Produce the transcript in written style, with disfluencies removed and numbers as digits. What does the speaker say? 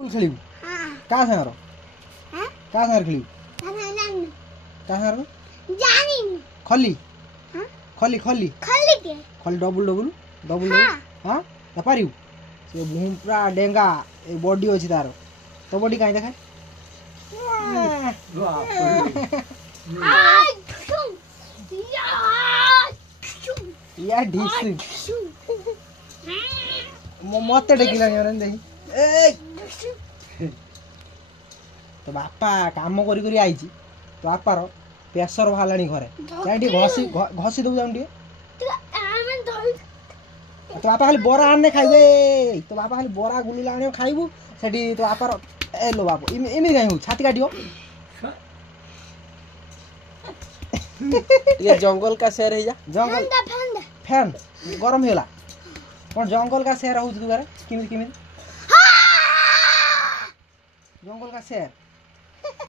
खेलिबू का संगर का संगर खेलिबू का संगर खली खली खली खली डबल डबल डबल हां पारिबू से मुंह पूरा डेंगा ए बॉडी अछि तार तो बॉडी काई देखा या ढिस मत डेकिला देखी तो बापा काम करी करी आईची तो बापार प्रेसर बाहर घरे जाए घसी घसी दऊ जाऊँ तो बापा खाली बरा आने खाइबे तो बापा खाली बरा गुलुला आने खाइबू सेठी तो बापार ए लो बाप इमे काई हो छाती काटियो ये जंगल का शेर है जा जंगल फैन गरम होला कौन जंगल का शेर हो तू बारे किमी किमी जंगल का शेर